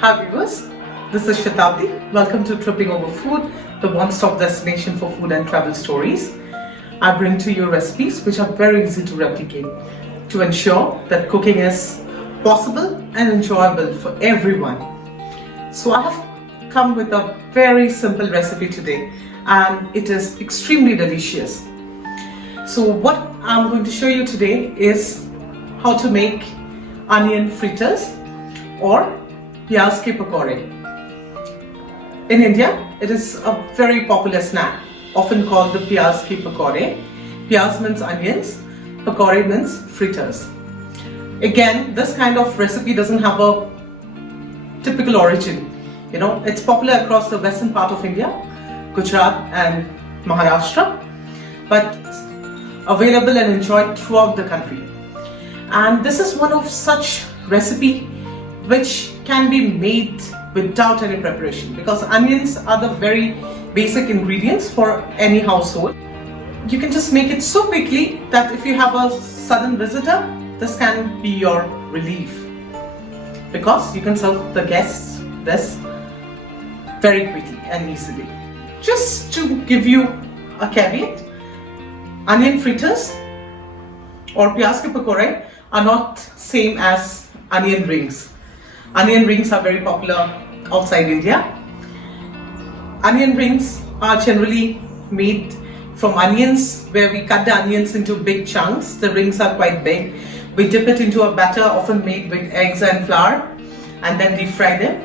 Hi viewers, this is Shatabdi. Welcome to Tripping Over Food, the one-stop destination for food and travel stories. I bring to you recipes which are very easy to replicate to ensure that cooking is possible and enjoyable for everyone. So I have come with a very simple recipe today and it is extremely delicious. So what I'm going to show you today is how to make onion fritters or pyaz ke pakore. In India, it is a very popular snack, often called the pyaz ke pakore. Pyaz means onions, pakore means fritters. Again, this kind of recipe doesn't have a typical origin. It's popular across the western part of India, Gujarat and Maharashtra, but available and enjoyed throughout the country. And this is one of such recipe which can be made without any preparation because onions are the very basic ingredients for any household. You can just make it so quickly that if you have a sudden visitor, this can be your relief because you can serve the guests this very quickly and easily. Just to give you a caveat, onion fritters or pyaz ke pakore are not same as onion rings. Onion rings are very popular outside India. Onion rings are generally made from onions where we cut the onions into big chunks. The rings are quite big. We dip it into a batter often made with eggs and flour and then deep fry them.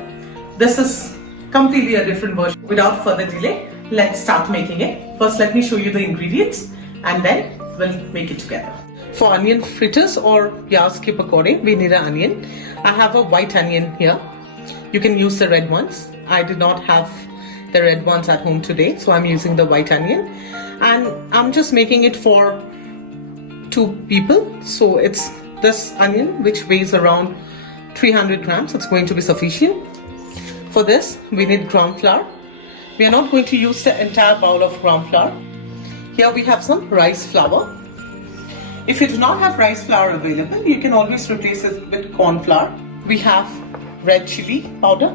This is completely a different version. Without further delay, let's start making it. First, let me show you the ingredients and then we'll make it together. For onion fritters or pyaz ke pakore, we need an onion. I have a white onion here. You can use the red ones. I did not have the red ones at home today, so I'm using the white onion. And I'm just making it for 2 people. So it's this onion which weighs around 300 grams. It's going to be sufficient. For this, we need gram flour. We are not going to use the entire bowl of gram flour. Here we have some rice flour. If you do not have rice flour available, you can always replace it with corn flour. We have red chili powder.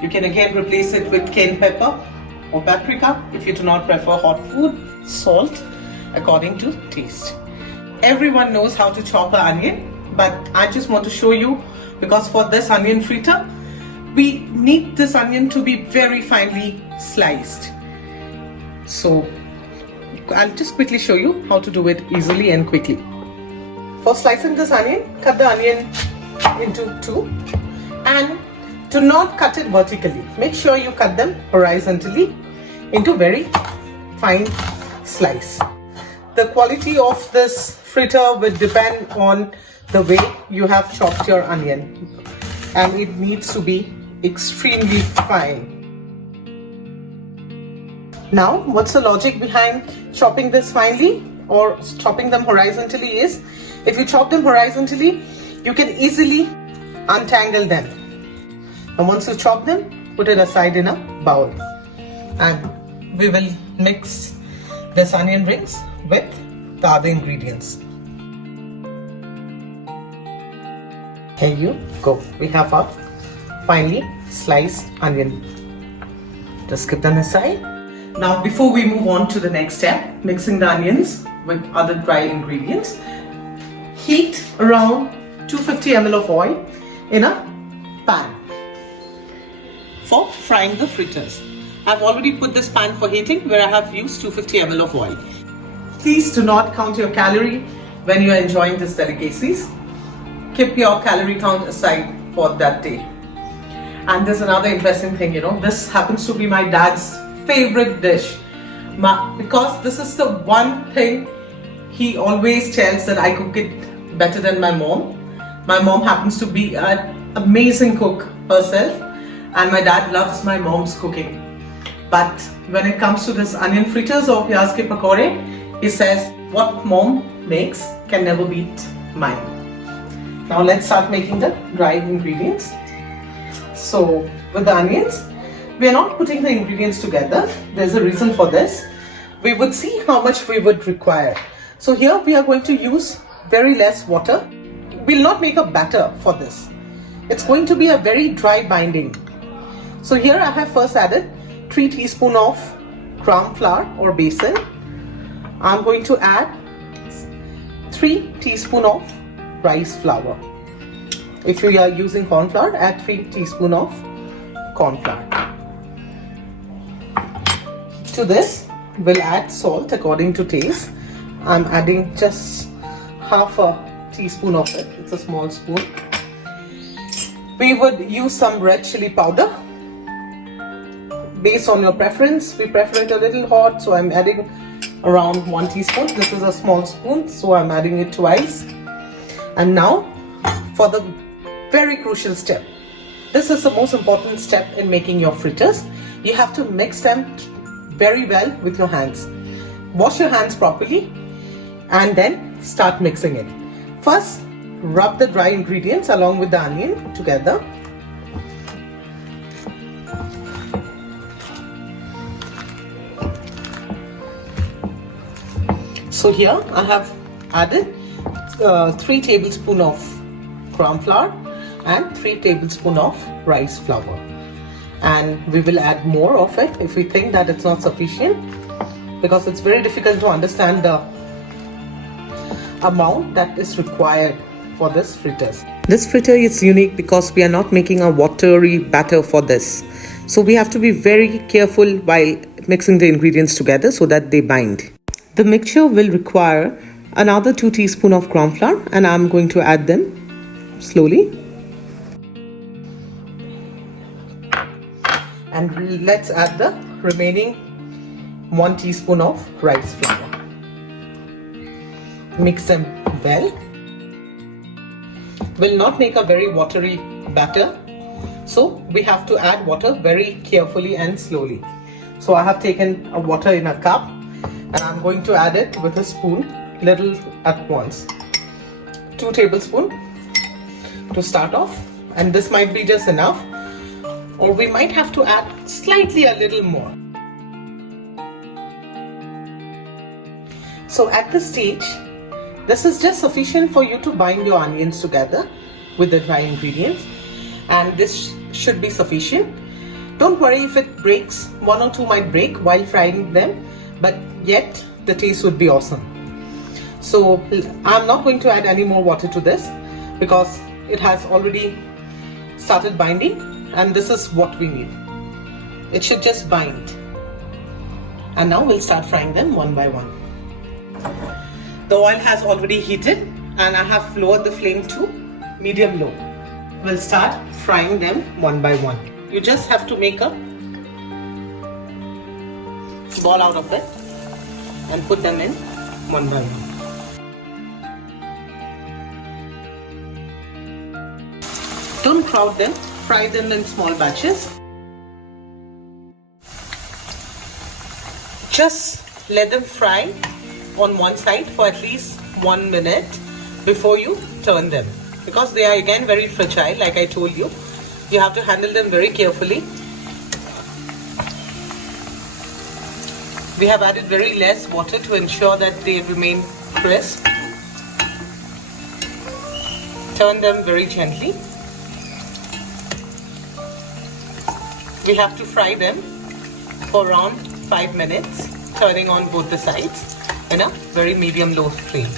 You can again replace it with cayenne pepper or paprika if you do not prefer hot food. Salt according to taste. Everyone knows how to chop an onion, but I just want to show you because for this onion fritter, we need this onion to be very finely sliced. So I'll just quickly show you how to do it easily and quickly. For slicing this onion, cut the onion into 2 and do not cut it vertically. Make sure you cut them horizontally into very fine slice. The quality of this fritter will depend on the way you have chopped your onion and it needs to be extremely fine. Now, what's the logic behind chopping this finely or chopping them horizontally is, if you chop them horizontally, you can easily untangle them. And once you chop them, put it aside in a bowl. And we will mix this onion rings with the other ingredients. Here you go. We have our finely sliced onion. Just keep them aside. Now, before we move on to the next step, mixing the onions with other dry ingredients, heat around 250 ml of oil in a pan for frying the fritters. I've already put this pan for heating where I have used 250 ml of oil. Please do not count your calorie when you are enjoying these delicacies. Keep your calorie count aside for that day. And there's another interesting thing, this happens to be my dad's favorite dish because this is the one thing he always tells that I cook it better than my mom. My mom happens to be an amazing cook herself and my dad loves my mom's cooking. But when it comes to this onion fritters or pyaz ke pakore, he says what mom makes can never beat mine. Now let's start making the dry ingredients. So with the onions, we are not putting the ingredients together. There's a reason for this. We would see how much we would require. So here we are going to use very less water. We'll not make a batter for this. It's going to be a very dry binding. So here I have first added 3 teaspoons of gram flour or besan. I'm going to add 3 teaspoons of rice flour. If you are using corn flour, add 3 teaspoons of corn flour. To this, we'll add salt according to taste. I'm adding just half a teaspoon of it. It's a small spoon. We would use some red chili powder. Based on your preference, we prefer it a little hot, so I'm adding around 1 teaspoon. This is a small spoon, so I'm adding it twice. And now for the very crucial step. This is the most important step in making your fritters. You have to mix them very well with your hands. Wash your hands properly and then start mixing it. First, rub the dry ingredients along with the onion together. So here I have added 3 tablespoons of gram flour and 3 tablespoons of rice flour. And we will add more of it if we think that it's not sufficient, because it's very difficult to understand the amount that is required for this fritters. This fritter is unique because we are not making a watery batter for this. So we have to be very careful while mixing the ingredients together so that they bind. The mixture will require another 2 teaspoons of gram flour, and I'm going to add them slowly. And let's add the remaining 1 teaspoon of rice flour. Mix them well. Will not make a very watery batter, so we have to add water very carefully and slowly. So I have taken a water in a cup and I'm going to add it with a spoon, little at once. 2 tablespoons to start off, and this might be just enough, or we might have to add slightly a little more. So at this stage, this is just sufficient for you to bind your onions together with the dry ingredients, and this should be sufficient. Don't worry if it breaks. 1 or 2 might break while frying them, but yet the taste would be awesome. So I'm not going to add any more water to this because it has already started binding, and this is what we need. It should just bind. And now we'll start frying them one by one. The oil has already heated and I have lowered the flame to medium low. We'll start frying them one by one. You just have to make a ball out of it and put them in one by one. Don't crowd them, fry them in small batches. Just let them fry on one side for at least 1 minute before you turn them, because they are again very fragile. Like I told you, you have to handle them very carefully. We have added very less water to ensure that they remain crisp. Turn them very gently. We have to fry them for around 5 minutes, turning on both the sides in a very medium low flame.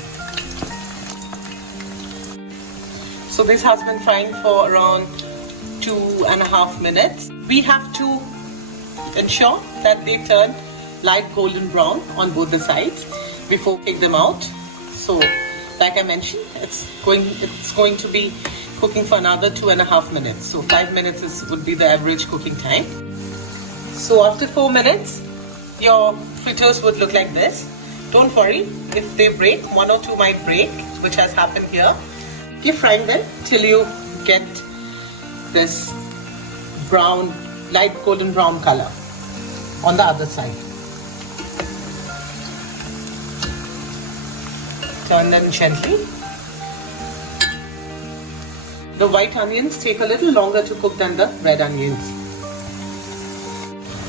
So this has been frying for around 2.5 minutes. We have to ensure that they turn light golden brown on both the sides before we take them out. So like I mentioned, it's going to be cooking for another 2.5 minutes. So 5 minutes would be the average cooking time. So after 4 minutes, your fritters would look like this. Don't worry if they break. 1 or 2 might break, which has happened here. Keep frying them till you get this brown, light golden brown color on the other side. Turn them gently. The white onions take a little longer to cook than the red onions.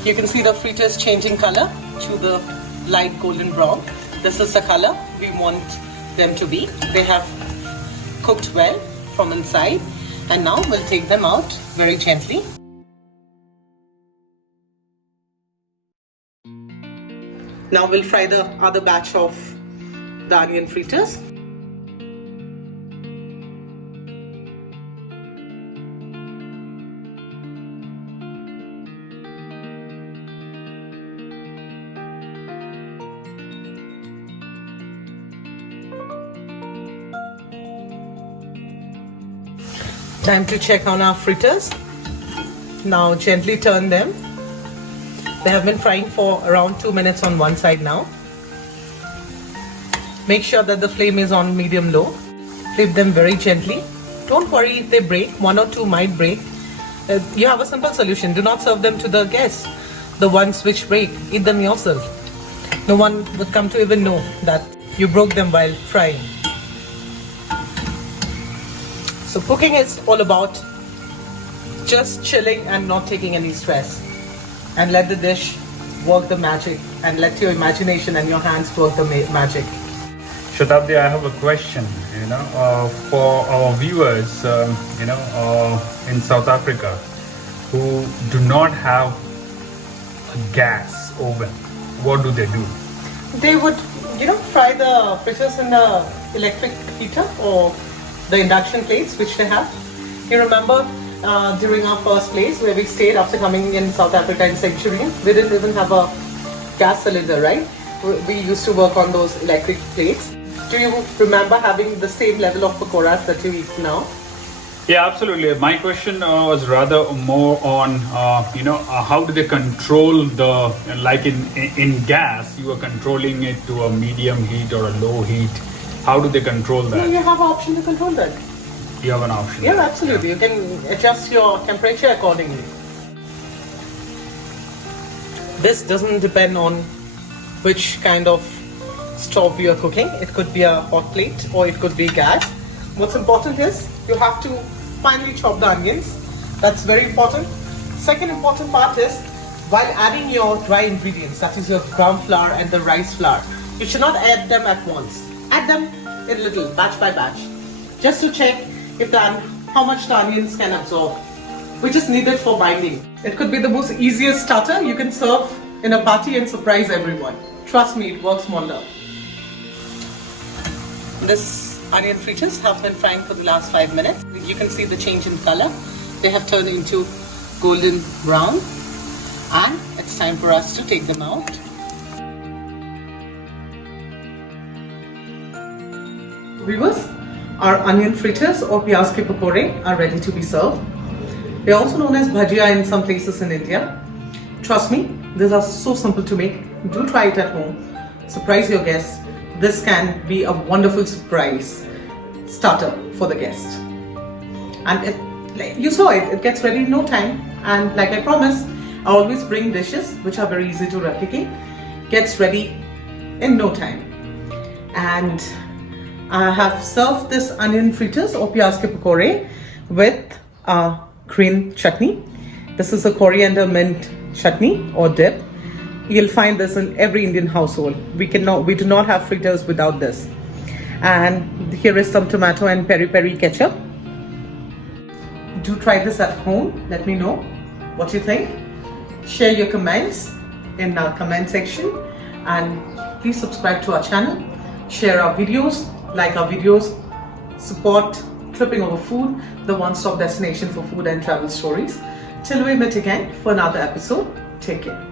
You can see the fritters changing color to the light golden brown. This is the color we want them to be. They have cooked well from inside And now we'll take them out very gently. Now we'll fry the other batch of the onion fritters. Time to check on our fritters. Now gently turn them. They have been frying for around 2 minutes on one side now. Make sure that the flame is on medium-low. Flip them very gently. Don't worry if they break. 1 or 2 might break. You have a simple solution. Do not serve them to the guests. The ones which break, eat them yourself. No one would come to even know that you broke them while frying. So cooking is all about just chilling and not taking any stress. And let the dish work the magic, and let your imagination and your hands work the magic. Shatabdi, I have a question, for our viewers, in South Africa who do not have a gas oven. What do they do? They would, fry the fritters in the electric heater or the induction plates which they have. You remember during our first place where we stayed after coming in South Africa in Centurion, we didn't even have a gas cylinder, right? We used to work on those electric plates. Do you remember having the same level of pakoras that you eat now? Yeah, absolutely. My question was rather more on, how do they control the, like in gas, you are controlling it to a medium heat or a low heat. How do they control that? Yeah, you have an option to control that. You have an option. Yeah, absolutely. You can adjust your temperature accordingly. This doesn't depend on which kind of stove you are cooking. It could be a hot plate or it could be gas. What's important is you have to finely chop the onions. That's very important. Second important part is while adding your dry ingredients, that is your gram flour and the rice flour, you should not add them at once. Add them in little, batch by batch, just to check if how much the onions can absorb, which is needed for binding. It could be the most easiest starter you can serve in a party and surprise everyone. Trust me, it works wonder. This onion fritters have been frying for the last 5 minutes. You can see the change in color. They have turned into golden brown, and it's time for us to take them out. Viewers, our onion fritters or piyaz ke pakore are ready to be served. They are also known as bhajia in some places in India. Trust me, these are so simple to make. Do try it at home. Surprise your guests. This can be a wonderful surprise starter for the guest. And you saw it, it gets ready in no time. And like I promised, I always bring dishes which are very easy to replicate. Gets ready in no time. And I have served this onion fritters or piyaz ke pakore with green chutney. This is a coriander mint chutney or dip. You'll find this in every Indian household. We do not have fritters without this. And here is some tomato and peri-peri ketchup. Do try this at home. Let me know what you think. Share your comments in our comment section. And please subscribe to our channel. Share our videos, like our videos, support Tripping Over Food, the one-stop destination for food and travel stories. Till we meet again for another episode, take care.